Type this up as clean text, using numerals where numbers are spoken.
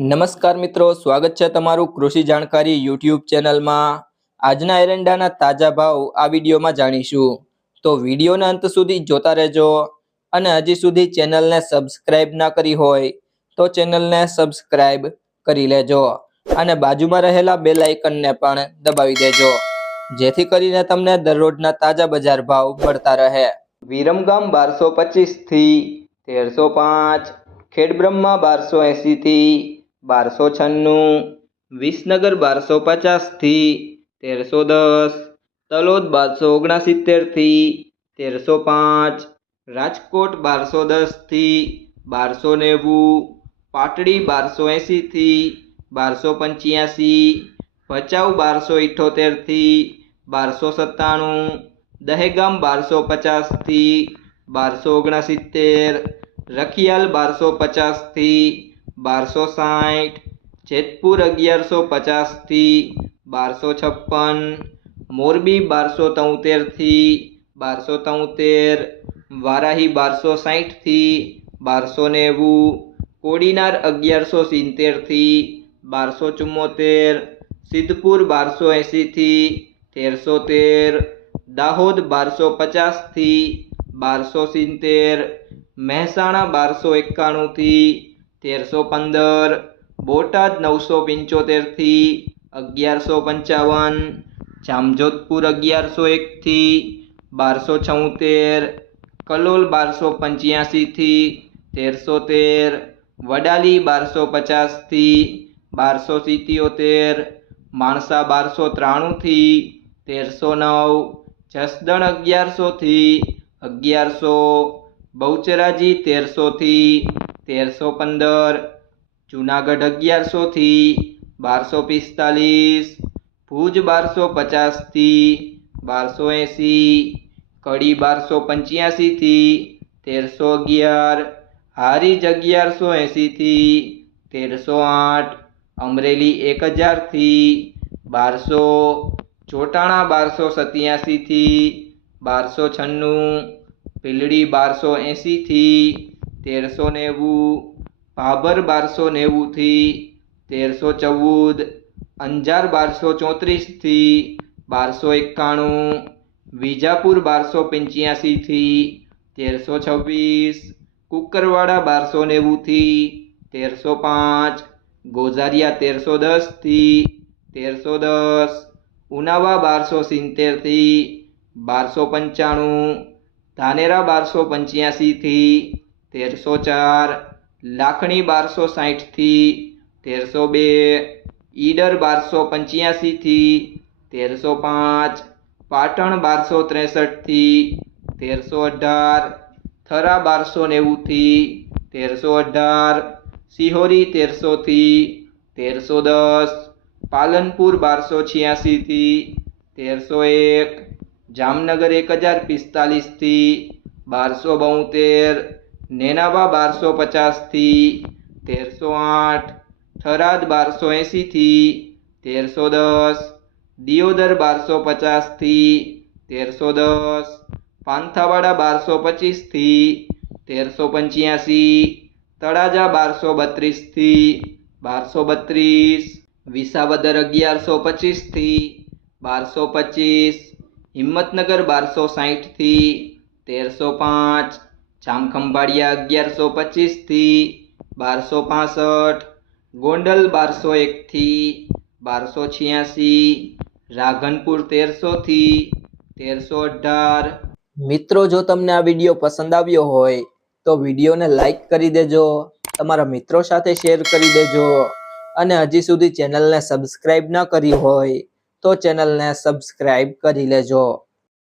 નમસ્કાર મિત્રો, સ્વાગત છે તમારું કૃષિ જાણકારી યુટ્યુબ ચેનલમાં। આજના એરંડાના તાજા ભાવ આ વિડીયોમાં જાણીશું, તો વિડીયોના અંત સુધી જોતા રહેજો। અને હજી સુધી ચેનલને સબસ્ક્રાઇબ ના કરી હોય તો ચેનલને સબસ્ક્રાઇબ કરી લેજો અને બાજુમાં રહેલા બેલ આઇકનને પણ દબાવી દેજો, જેથી કરીને તમને દરરોજના તાજા બજાર ભાવ મળતા રહે। વિરમગામ 1225 થી 1305, ખેડબ્રહ્મા 1280 થી 1296, વિસનગર 1250 થી 1310, તલોદ 1269 થી 1305, રાજકોટ 1210 થી 1290, પાટડી 1280 થી 1285, ભચાઉ 1278 થી 1297, દહેગામ 1250 થી 1269, રખિયાલ 1250 થી 1260, જેતપુર 1150 થી 1256, મોરબી 1273 થી 1273, વારાહી 1260 થી 1290, કોડીનાર 1170 થી 1274, સિદ્ધપુર 1280 થી 1313, દાહોદ 1250 થી 1270, મહેસાણા 1291 થી 1315, બોટાદ 975 થી 1155, જામજોધપુર 1101 થી 1276, કલોલ 1285 થી 1313, વડાલી 1250 થી 1277, માણસા 1293 થી 1309, જસદણ 1100 થી 1100, બહુચરાજી 1300 થી 1315, જુનાગઢ 1100 થી 1245, ભુજ 1250 થી 1280, કડી 1285 થી 1311, હારીજ 1180 થી 1308, અમરેલી 1000 થી 1200, ચોટાણા 1287 થી 1296, ભીલડી 1280 થી 1390, ભાભર 1290 થી 1314, અંજાર 1234 થી 1291, વિજાપુર 1285 થી 1326, કુકરવાડા 1290 થી 1305, ગોઝારિયા 1310 થી 1310, ઉનાવા 1270 થી 1295, ધાનેરા 1285 થી 1304, લાખણી 1260 થી 1302, ઈડર 1285 થી 1305, પાટણ 1263 થી 1318, થરા 1290 થી 1318, સિહોરી 1300 થી 1310, પાલનપુર 1286 થી 1301, જામનગર 1045 થી 1272, નેનાવા 1250 થી 1308, થરાદ 1280 થી 1310, દિયોદર 1250 થી 1310, પાંથાવાડા 1225 થી 1385, તળાજા 1232 થી 1232, વિસાવદર 1125 થી 1225, હિંમતનગર 1260 થી 1305, જામખંભાળિયા 1125 થી 1265, ગોંડલ 1201 થી 1286, રાધનપુર 1300 થી 1318। મિત્રો, જો તમને આ વિડીયો પસંદ આવ્યો હોય તો વિડીયોને લાઈક કરી દેજો, તમારા મિત્રો સાથે શેર કરી દેજો અને હજી સુધી ચેનલને સબસ્ક્રાઇબ ના કરી હોય તો ચેનલને સબસ્ક્રાઇબ કરી લેજો।